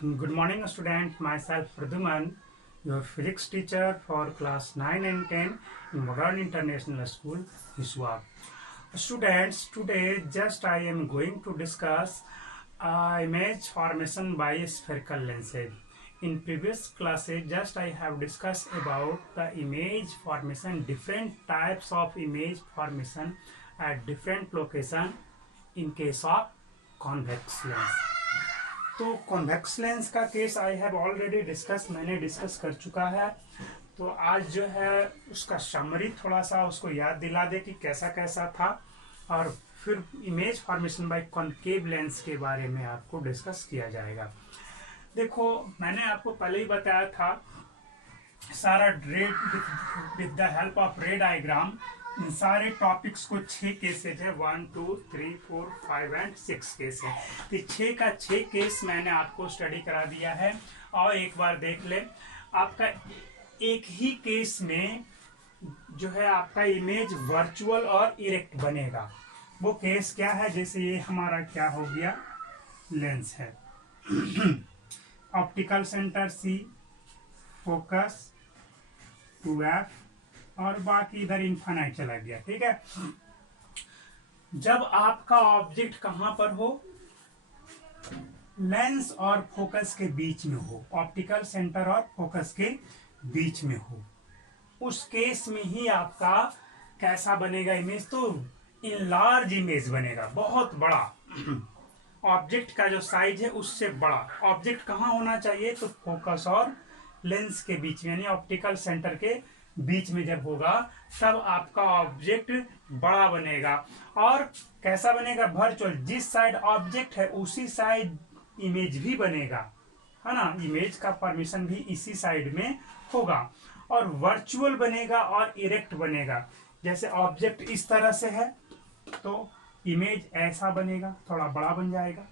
Good morning, student. Myself Praduman, your physics teacher for class 9 and 10 in Modern International School, Hiswap. Students, today just I am going to discuss image formation by spherical lenses. In previous classes, just I have discussed about the image formation, different types of image formation at different location in case of convex lens. तो convex lens का case I have already मैंने discuss कर चुका है। तो आज जो है उसका समरी थोड़ा सा उसको याद दिला दे कि कैसा कैसा था, और फिर image formation bye concave lens के बारे में आपको डिस्कस किया जाएगा। देखो, मैंने आपको पहले ही बताया था सारा read with the help of रे डायग्राम इन सारे टॉपिक्स को 6 केसेज है, 1 2 3 4 5 एंड 6 केस है। तो 6 का 6 केस मैंने आपको स्टडी करा दिया है। और एक बार देख ले, आपका एक ही केस में जो है आपका इमेज वर्चुअल और इरेक्ट बनेगा। वो केस क्या है? जैसे ये हमारा क्या हो गया, लेंस है, optical centre C, focus 2F और बाकी इधर इनफाइनाइट चला गया। ठीक है, जब आपका ऑब्जेक्ट कहां पर हो, लेंस और फोकस के बीच में हो, ऑप्टिकल सेंटर और फोकस के बीच में हो, उस केस में ही आपका कैसा बनेगा इमेज? तो इन लार्ज इमेज बनेगा, बहुत बड़ा। ऑब्जेक्ट का जो साइज है उससे बड़ा। ऑब्जेक्ट कहां होना चाहिए? तो फोकस और लेंस के बीच में, यानी ऑप्टिकल सेंटर के बीच में जब होगा तब आपका ऑब्जेक्ट बड़ा बनेगा। और कैसा बनेगा? वर्चुअल। जिस साइड ऑब्जेक्ट है उसी साइड इमेज भी बनेगा, है ना। इमेज का फॉर्मेशन भी इसी साइड में होगा, और वर्चुअल बनेगा और इरेक्ट बनेगा। जैसे ऑब्जेक्ट इस तरह से है तो इमेज ऐसा बनेगा, थोड़ा बड़ा बन जाएगा,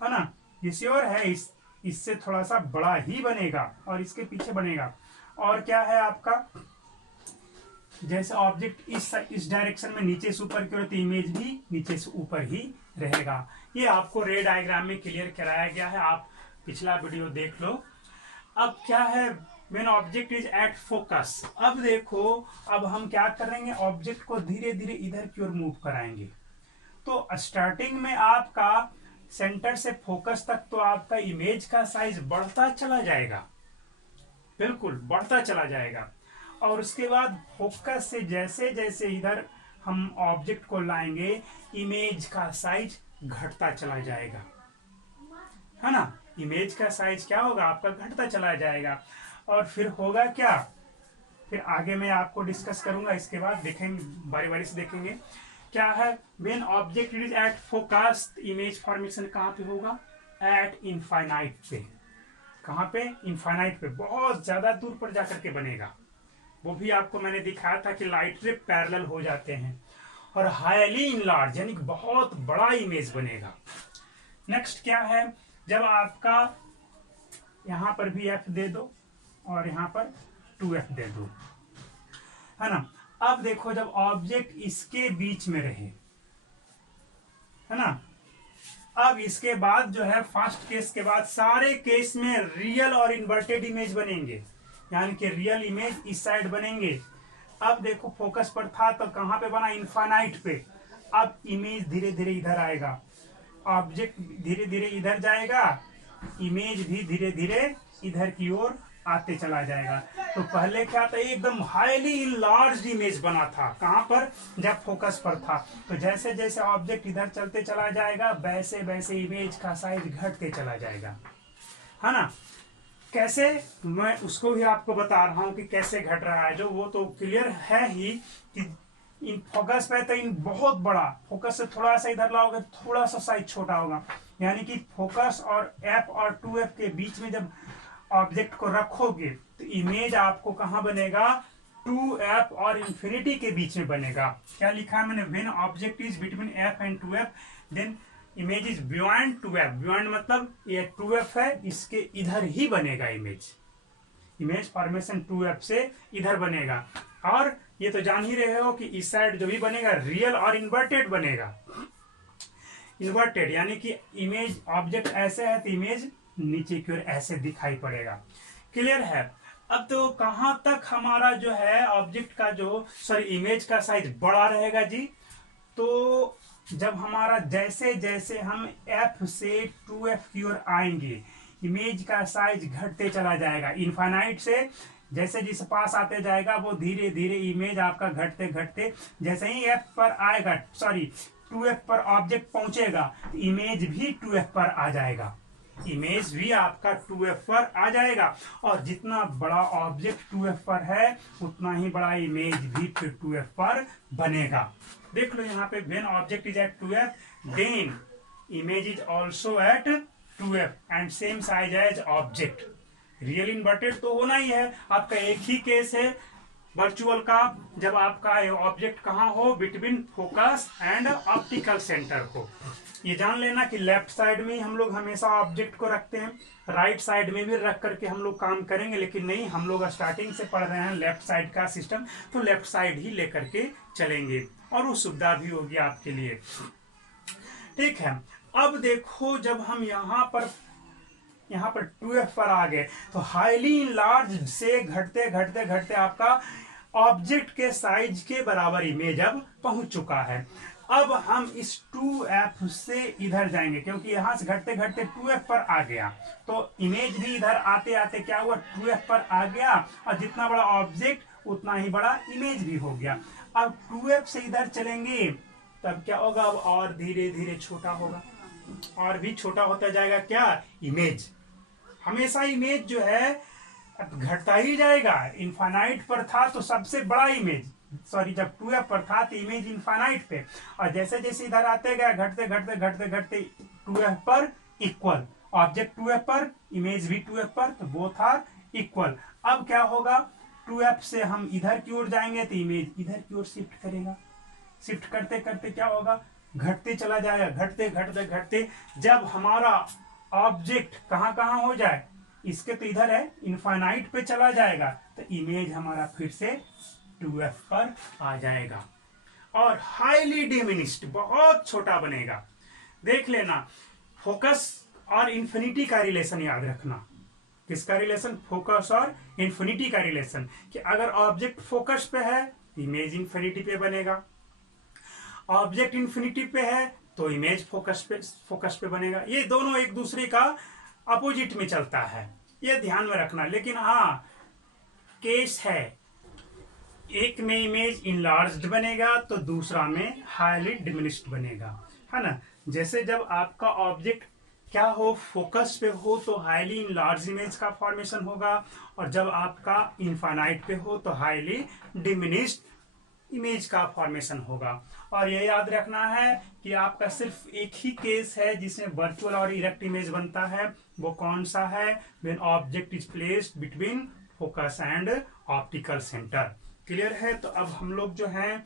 है ना। ये श्योर है, इससे थोड़ा सा बड़ा ही बनेगा और इसके पीछे बनेगा। और क्या है आपका, जैसे ऑब्जेक्ट इस डायरेक्शन में नीचे से ऊपर की ओर, तो इमेज भी नीचे से ऊपर ही रहेगा। ये आपको रे डायग्राम में क्लियर कराया गया है, आप पिछला वीडियो देख लो। अब क्या है, when object is at focus. अब देखो, अब हम क्या करेंगे, ऑब्जेक्ट को धीरे धीरे इधर की ओर मूव कराएंगे। तो स्टार्टिंग में आपका सेंटर से फोकस तक तो आपका इमेज का साइज बढ़ता चला जाएगा, बिल्कुल बढ़ता चला जाएगा। और उसके बाद फोकस से जैसे जैसे इधर हम ऑब्जेक्ट को लाएंगे, इमेज का साइज घटता चला जाएगा, है ना। इमेज का साइज क्या होगा आपका? घटता चला जाएगा। और फिर होगा क्या, फिर आगे मैं आपको डिस्कस करूंगा, इसके बाद देखेंगे, बारी बारी से देखेंगे क्या है। When object is at focus, image formation कहां पे होगा? एट इनफाइनाइट पे। कहां पे? इनफाइनाइट पे, बहुत ज्यादा दूर पर जाकर के बनेगा। वो भी आपको मैंने दिखाया था कि लाइट रे पैरेलल हो जाते हैं। और हाईली इनलार्ज, यानी बहुत बड़ा इमेज बनेगा। नेक्स्ट क्या है, जब आपका यहां पर भी F दे दो और यहां पर 2F दे दो, है ना। अब देखो, जब ऑब्जेक्ट इसके बीच में रहे, है ना, अब इसके बाद जो है फर्स्ट केस के बाद सारे केस में रियल और इन्वर्टेड इमेज बनेंगे, यानी कि रियल इमेज इस साइड बनेंगे। अब देखो, फोकस पर था तो कहां पे बना? इनफाइनाइट पे। अब इमेज धीरे धीरे इधर आएगा, ऑब्जेक्ट धीरे धीरे इधर जाएगा, इमेज भी धीरे धीरे इधर की ओर आते चला जाएगा। तो पहले क्या था, एकदम हाईली लार्ज इमेज बना था, कहां पर? जब फोकस पर था। तो जैसे जैसे ऑब्जेक्ट इधर चलते चला जाएगा, वैसे वैसे इमेज का साइज घटते चला जाएगा, है ना। कैसे, मैं उसको भी आपको बता रहा हूं कि कैसे घट रहा है। जो वो तो क्लियर है ही कि इन फोकस पे तो इन बहुत बड़ा, फोकस से थोड़ा सा इधर लाओगे थोड़ा सा साइज छोटा होगा। यानी कि फोकस और F और 2F के बीच में जब ऑब्जेक्ट को रखोगे तो इमेज आपको कहां बनेगा? 2F और इंफिनिटी के बीच में बनेगा। क्या लिखा है मैंने? When object is between F and 2F then image is beyond 2F। Beyond मतलब ये 2F है, इसके इधर ही बनेगा इमेज। इमेज फॉर्मेशन 2F से इधर बनेगा। और ये तो जान ही रहे हो कि इस साइड जो भी बनेगा रियल और इन्वर्टेड बनेगा। इन्वर्टेड, यानी कि इमेज ऑब्जेक्ट ऐसे है तो इमेज नीचे की ओर ऐसे दिखाई पड़ेगा। क्लियर है। अब तो कहां तक हमारा जो है ऑब्जेक्ट का जो इमेज का साइज बड़ा रहेगा जी? तो जब हमारा जैसे जैसे हम f से 2f की ओर आएंगे, इमेज का साइज घटते चला जाएगा इनफाइनाइट से। जैसे जिस पास आते जाएगा वो धीरे धीरे इमेज आपका घटते घटते, जैसे ही f पर आएगा 2f पर ऑब्जेक्ट पहुंचेगा, इमेज भी 2f पर आ जाएगा। इमेज भी आपका 2f पर आ जाएगा, और जितना बड़ा ऑब्जेक्ट 2f पर है उतना ही बड़ा इमेज भी फिर 2f पर बनेगा। देख लो यहाँ पे, when object is at 2f then image is also at 2f and same size as object. Real inverted तो होना ही है। आपका एक ही केस है वर्चुअल का, जब आपका ऑब्जेक्ट कहाँ हो, between focus and optical centre हो। ये जान लेना कि लेफ्ट साइड में हम लोग हमेशा ऑब्जेक्ट को रखते हैं, राइट साइड में भी रख करके हम लोग काम करेंगे, लेकिन नहीं, हम लोग स्टार्टिंग से पढ़ रहे हैं लेफ्ट साइड का सिस्टम, तो लेफ्ट साइड ही लेकर के चलेंगे और वो सुविधा भी होगी आपके लिए। ठीक है। अब देखो, जब हम यहाँ पर 2f पर आ गए तो हाईली इनलार्ज से घटते घटते घटते आपका ऑब्जेक्ट के साइज के बराबर इमेज अब पहुंच चुका है। अब हम इस 2f से इधर जाएंगे, क्योंकि यहां से घटते घटते 2f पर आ गया, तो इमेज भी इधर आते आते क्या हुआ, 2f पर आ गया, और जितना बड़ा ऑब्जेक्ट उतना ही बड़ा इमेज भी हो गया। अब 2f से इधर चलेंगे तब क्या होगा, अब और धीरे धीरे छोटा होगा, और भी छोटा होता जाएगा क्या, इमेज। हमेशा इमेज जो है घटता ही जाएगा। इनफाइनाइट पर था तो सबसे बड़ा इमेज, जब 2f पर था तो इमेज इनफाइनाइट पे, और जैसे जैसे इधर आते गए घटते घटते घटते घटते 2f पर इक्वल, ऑब्जेक्ट 2f पर, इमेज भी 2f पर, तो बोथ आर इक्वल। अब क्या होगा, 2f से हम इधर की ओर जाएंगे तो इमेज इधर की ओर शिफ्ट करेगा। शिफ्ट करते करते क्या होगा, घटते चला जाएगा, घटते घटते घटते, जब हमारा ऑब्जेक्ट कहां कहां हो जाए, इसके तो इधर है, इनफाइनाइट पे चला जाएगा, तो इमेज हमारा फिर से 2f पर आ जाएगा और हाईली डिमिनिश्ड, बहुत छोटा बनेगा। देख लेना, फोकस और इन्फिनिटी का रिलेशन याद रखना। किसका रिलेशन, फोकस और इन्फिनिटी का रिलेशन, कि अगर ऑब्जेक्ट फोकस पे है इमेज इन्फिनिटी पे बनेगा, ऑब्जेक्ट इन्फिनिटी पे है तो इमेज फोकस पे बनेगा। ये दोनों एक दूसरे का अपोजिट में चलता है, ये ध्यान में रखना। लेकिन हाँ, केस है, एक में इमेज इनलार्ज्ड बनेगा तो दूसरा में हाईली डिमिनिश्ड बनेगा, है ना। जैसे जब आपका ऑब्जेक्ट क्या हो, फोकस पे हो तो हाईली इनलार्ज इमेज का फॉर्मेशन होगा, और जब आपका इनफाइनाइट पे हो तो हाईली डिमिनिश्ड इमेज का फॉर्मेशन होगा। और ये याद रखना है कि आपका सिर्फ एक ही केस है जिसमें वर्चुअल और इरेक्ट इमेज बनता है, वो कौन सा है, when object is placed between focus and optical centre. Clear है। तो अब हम लोग जो है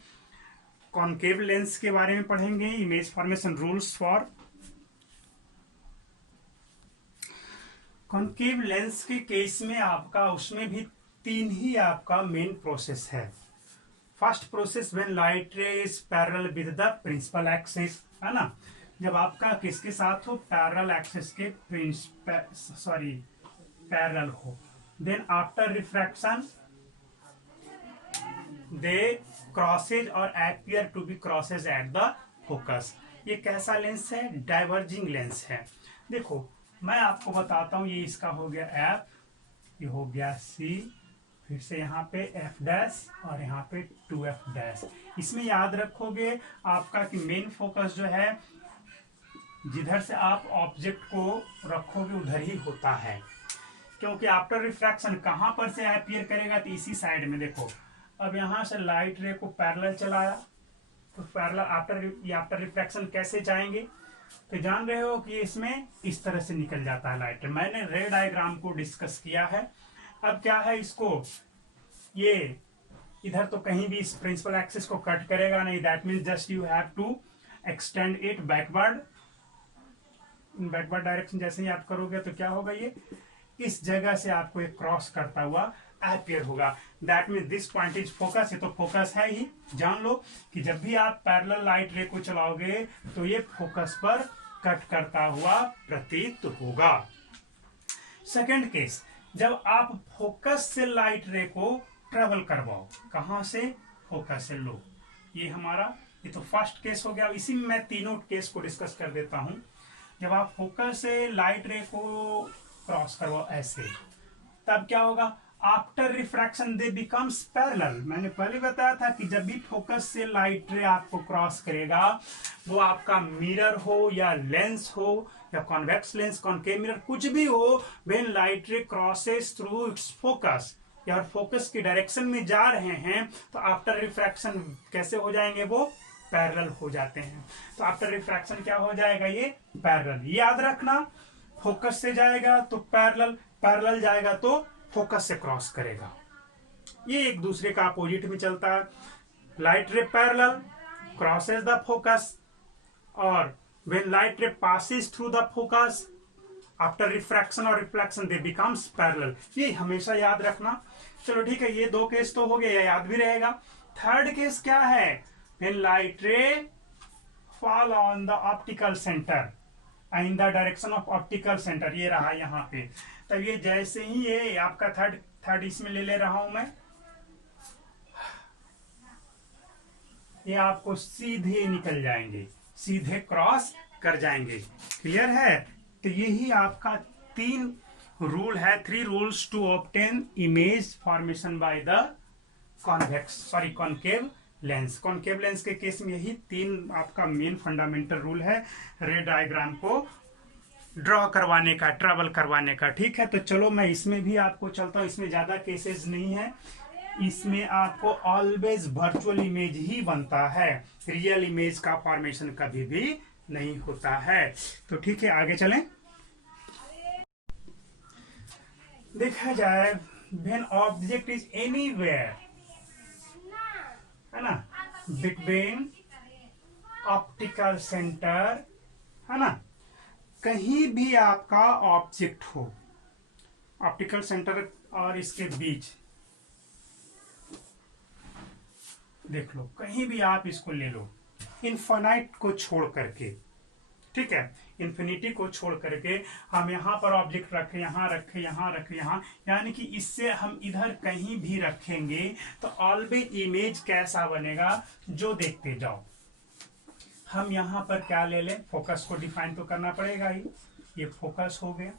कॉनकेव लेंस के बारे में पढ़ेंगे, image formation rules for concave lens के केस में आपका उसमें भी 3 ही आपका मेन प्रोसेस है। First process when light ray is parallel with the principal axis, है ना, जब आपका किसके साथ हो, पैरेलल एक्सिस के पैरेलल हो। Then after refraction they crosses और appear to be crosses at the focus. ये कैसा लेंस है, डाइवर्जिंग लेंस है। देखो मैं आपको बताता हूं, ये इसका हो गया एफ, ये हो गया सी, फिर से यहाँ पे एफ डैश और यहाँ पे 2f डैश। इसमें याद रखोगे आपका कि मेन फोकस जो है जिधर से आप ऑब्जेक्ट को रखोगे उधर ही होता है, क्योंकि आफ्टर रिफ्रैक्शन कहां पर से अपीयर करेगा, तो इसी साइड में। देखो अब यहां से लाइट रे को पैरेलल चलाया तो पैरेलल आफ्टर रिफ्रैक्शन कैसे जाएंगे, तो जान रहे हो कि इसमें इस तरह से निकल जाता है लाइट रे। मैंने रे डायग्राम को डिस्कस किया है। अब क्या है, इसको ये इधर तो कहीं भी इस प्रिंसिपल एक्सिस को कट करेगा नहीं, that means just you have to extend it backward. Backward direction जैसे ही आप करोगे तो क्या होगा, ये इस जगह से आपको एक क्रॉस करता हुआ अपीयर होगा। That mean this point is focus, ये तो फोकस है ही। जान लो कि जब भी आप पैरेलल लाइट रे को चलाओगे तो ये फोकस पर कट करता हुआ प्रतीत होगा। सेकेंड केस, जब आप फोकस से लाइट रे को ट्रेवल करवाओ, कहां से? फोकस से। लो ये हमारा, ये तो फर्स्ट केस हो गया। इसी में मैं तीनों केस को डिस्कस कर देता हूं। जब आप फोकस से लाइट रे को क्रॉस करवाओ ऐसे, तब क्या होगा? आफ्टर रिफ्रैक्शन दे बिकम्स पैरेलल। मैंने पहले बताया था कि जब भी फोकस से लाइट रे आपको क्रॉस करेगा, वो आपका मिरर हो या लेंस हो या कॉन्वेक्स लेंस, कॉनकेव मिरर, कुछ भी हो, व्हेन लाइट रे क्रॉसेस थ्रू इट्स फोकस, या फोकस की डायरेक्शन में जा रहे हैं, तो आफ्टर रिफ्रैक्शन कैसे हो जाएंगे? वो पैरेलल हो जाते हैं। तो आफ्टर रिफ्रैक्शन क्या हो जाएगा? ये पैरेलल। याद रखना, फोकस से जाएगा तो पैरेलल, पैरेलल जाएगा तो फोकस से क्रॉस करेगा। ये एक दूसरे का अपोजिट में चलता है। Light ray parallel crosses the focus, और when light ray passes through the focus, after refraction और रिफ्लेक्शन दे बिकम्स पैरेलल। ये हमेशा याद रखना। चलो ठीक है, ये दो केस तो हो गए, ये याद भी रहेगा। थर्ड केस क्या है? व्हेन लाइट रे fall on the optical centre in the direction of optical centre, ये रहा यहाँ पे। तब ये जैसे ही ये आपका थर्ड इसमें ले रहा हूं मैं, ये आपको सीधे निकल जाएंगे, सीधे क्रॉस कर जाएंगे। क्लियर है? तो यही आपका तीन रूल है, 3 rules to obtain image formation by the concave lens. Concave lens के केस में यही 3 आपका मेन फंडामेंटल रूल है रे डायग्राम को ड्रॉ करवाने का, ट्रेवल करवाने का। ठीक है, तो चलो मैं इसमें भी आपको चलता हूं। इसमें ज्यादा केसेस नहीं है, इसमें आपको ऑलवेज वर्चुअल इमेज ही बनता है, रियल इमेज का फॉर्मेशन कभी भी नहीं होता है। तो ठीक है, आगे चलें। देखा जाए, व्हेन ऑब्जेक्ट इज एनीवेयर, है ना, बिटवीन ऑप्टिकल सेंटर, है ना, कहीं भी आपका ऑब्जेक्ट हो ऑप्टिकल सेंटर और इसके बीच, देख लो कहीं भी आप इसको ले लो, इनफाइनाइट को छोड़ करके, ठीक है, इन्फिनिटी को छोड़ करके हम यहाँ पर ऑब्जेक्ट रखें, यहाँ रखें, यहाँ रखें, यहाँ, यानी कि इससे हम इधर कहीं भी रखेंगे तो ऑलवेज इमेज कैसा बनेगा, जो देखते जाओ। हम यहाँ पर क्या ले लें? फोकस को डिफाइन तो करना पड़ेगा ही। ये फोकस हो गया,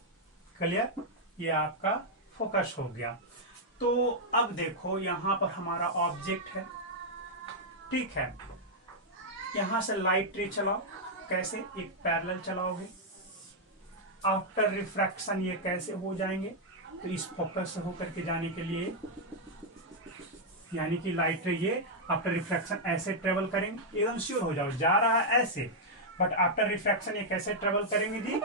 क्लियर, ये आपका फोकस हो गया। तो अब देखो यहाँ पर हमारा ऑब्जेक्ट है, ठीक है, यहां से लाइट रे चलाओ, कैसे? एक पैरेलल चलाओगे, आफ्टर रिफ्रैक्शन ये कैसे हो जाएंगे? तो इस फोकस से होकर के जाने के लिए, यानी कि लाइट रे ये आफ्टर रिफ्रैक्शन ऐसे ट्रेवल करेंगे, एकदम श्योर हो जाओ, जा रहा है ऐसे, बट आफ्टर रिफ्रैक्शन ये कैसे ट्रेवल करेंगे जी?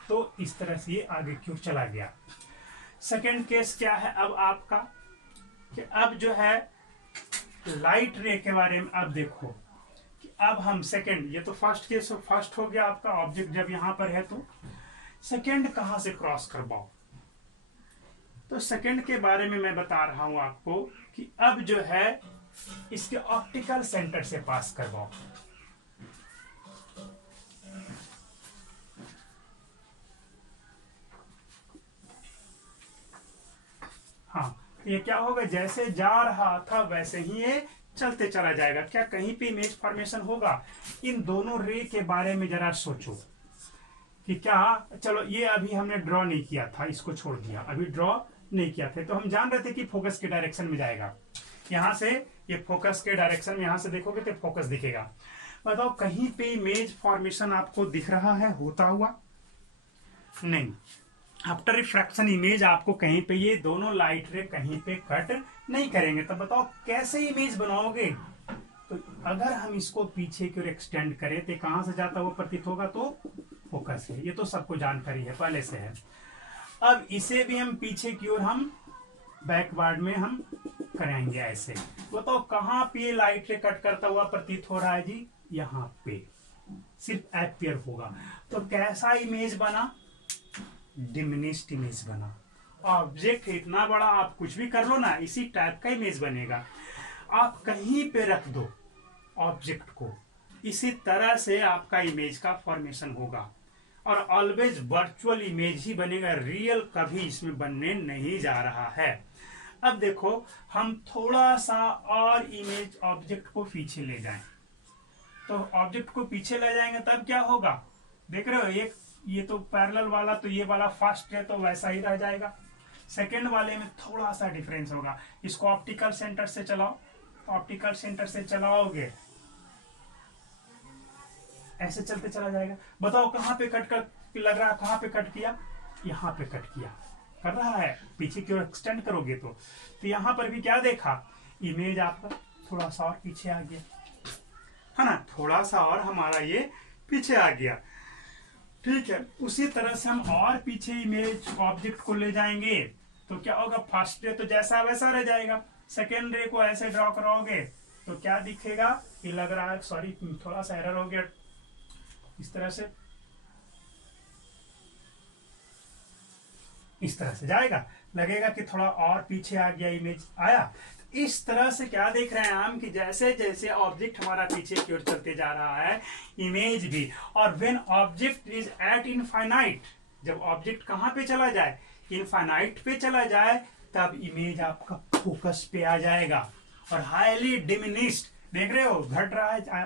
तो इस तरह से ये आगे क्यों चला गया। सेकेंड केस क्या है अब आपका, कि अब जो है लाइट रे के बारे में अब देखो कि अब हम सेकेंड, ये तो फर्स्ट केस फर्स्ट हो गया आपका, ऑब्जेक्ट जब यहां पर है, तो सेकेंड कहां से क्रॉस करवाओ? तो सेकेंड के बारे में मैं बता रहा हूं आपको कि अब जो है इसके ऑप्टिकल सेंटर से पास करवाओ। हाँ, ये क्या होगा, जैसे जा रहा था वैसे ही ये चलते चला जाएगा। क्या कहीं पे इमेज फॉर्मेशन होगा? इन दोनों रे के बारे में जरा सोचो कि क्या, चलो ये अभी हमने ड्रॉ नहीं किया था, इसको छोड़ दिया, अभी ड्रॉ नहीं किया था, तो हम जान रहे थे कि फोकस के डायरेक्शन में जाएगा। यहां से ये फोकस के डायरेक्शन में, यहां से देखोगे तो फोकस दिखेगा। बताओ कहीं पे इमेज फॉर्मेशन आपको दिख रहा है होता हुआ? नहीं। आफ्टर रिफ्रैक्शन इमेज आपको कहीं पे, ये दोनों लाइट रे कहीं पे कट नहीं करेंगे। तो बताओ कैसे इमेज बनाओगे? तो अगर हम इसको पीछे की ओर एक्सटेंड करें तो कहां से जाता हुआ प्रतीत होगा? तो फोकस है, ये तो सबको जानकारी है, पहले से है। अब इसे भी हम पीछे की ओर हम बैकवर्ड में हम कराएंगे ऐसे। बताओ कहां पे लाइट रे कट करता हुआ प्रतीत हो रहा है जी? यहाँ पे सिर्फ अपीयर होगा। तो कैसा इमेज बना? डिमिनिश्ड इमेज बना। ऑब्जेक्ट इतना बड़ा, आप कुछ भी कर लो ना, इसी टाइप का इमेज बनेगा। आप कहीं पे रख दो ऑब्जेक्ट को, इसी तरह से आपका इमेज का फॉर्मेशन होगा। और ऑलवेज वर्चुअल इमेज ही बनेगा, रियल कभी इसमें बनने नहीं जा रहा है। अब देखो, हम थोड़ा सा और इमेज ऑब्जेक्ट को पीछे ले जाएं, तो ऑब्जेक्ट को पीछे ले जाएंगे तब क्या होगा, देख रहे हो, एक ये तो पैरेलल वाला, तो ये वाला फास्ट है तो वैसा ही रह जाएगा। सेकेंड वाले में थोड़ा सा डिफरेंस होगा। इसको ऑप्टिकल सेंटर से चलाओ, ऑप्टिकल सेंटर से चलाओगे ऐसे चलते चला जाएगा। बताओ कहाँ पे कट कर लग रहा है, कहाँ पे कट किया, यहाँ पे कट किया, कर रहा है, पीछे की ओर एक्सटेंड करोगे तो यहाँ पर भी क्या देखा, इमेज आपका थोड़ा सा और पीछे आ गया, है ना, थोड़ा सा और हमारा ये पीछे आ गया। ठीक है, उसी तरह से हम और पीछे इमेज ऑब्जेक्ट को ले जाएंगे तो क्या होगा, फर्स्ट रे तो जैसा वैसा रह जाएगा, सेकेंड रे को ऐसे ड्रॉ कराओगे तो क्या दिखेगा, ये लग रहा है, सॉरी थोड़ा सा एरर हो गया, इस तरह से, इस तरह से जाएगा, लगेगा कि थोड़ा और पीछे आ गया, इमेज आया। इस तरह से क्या देख रहे हैं हम कि जैसे जैसे ऑब्जेक्ट हमारा पीछे की ओर चलते जा रहा है, इमेज भी। और when object is eight infinite, जब ऑब्जेक्ट कहां पे चला जाए, इनफाइनाइट पे चला जाए, तब इमेज आपका फोकस पे आ जाएगा और हाईली डिमिनिश्ड, देख रहे हो घट रहा है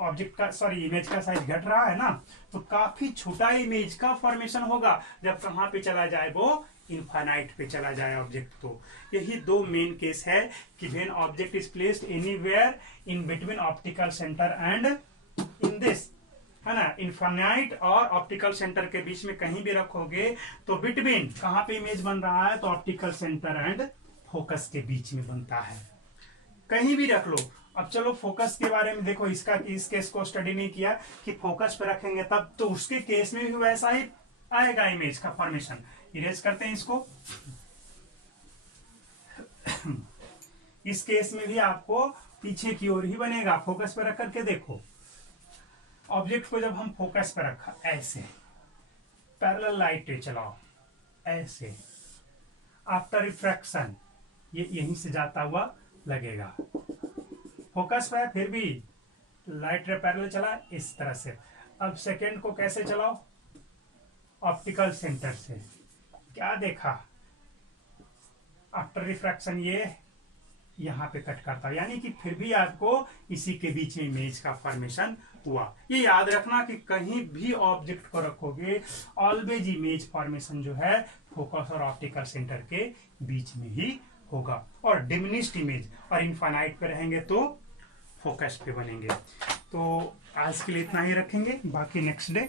ऑब्जेक्ट का, सॉरी इमेज का साइज घट रहा है ना, तो काफी छोटा इमेज का फॉर्मेशन होगा जब कहां पे चला जाए, वो इनफाइनाइट पे चला जाए ऑब्जेक्ट। तो यही दो मेन केस है कि when object is placed anywhere in between optical centre and in this, है ना, इनफाइनाइट और ऑप्टिकल सेंटर के बीच में कहीं भी रखोगे तो बिटवीन कहां पे इमेज बन रहा है, तो ऑप्टिकल सेंटर एंड फोकस के बीच में बनता है, कहीं भी रख लो। अब चलो फोकस के बारे में देखो, इसका इस केस को स्टडी नहीं किया कि फोकस पे रखेंगे तब, तो उसके केस में भी वैसा ही आएगा इमेज का फॉर्मेशन। इरेज करते हैं इसको। इस केस में भी आपको पीछे की ओर ही बनेगा, फोकस पे रख करके देखो, ऑब्जेक्ट को जब हम फोकस पे रखा ऐसे, पैरेलल लाइट चलाओ ऐसे, आफ्टर रिफ्रैक्शन ये यहीं से जाता हुआ लगेगा, फोकस पे फिर भी लाइट रे पैरेलल चला इस तरह से। अब सेकेंड को कैसे चलाओ, ऑप्टिकल सेंटर से, क्या देखा, आफ्टर रिफ्रैक्शन ये यहां पे कट करता है, यानी कि फिर भी आपको इसी के बीच में इमेज का फॉर्मेशन हुआ। ये याद रखना कि कहीं भी ऑब्जेक्ट को रखोगे ऑलवेज इमेज फॉर्मेशन जो है फोकस और ऑप्टिकल सेंटर के बीच में ही होगा, और डिमिनिश्ड इमेज और इनफाइनाइट पे रहेंगे तो फोकस पे बनेंगे। तो आज के लिए इतना ही रखेंगे, बाकी नेक्स्ट डे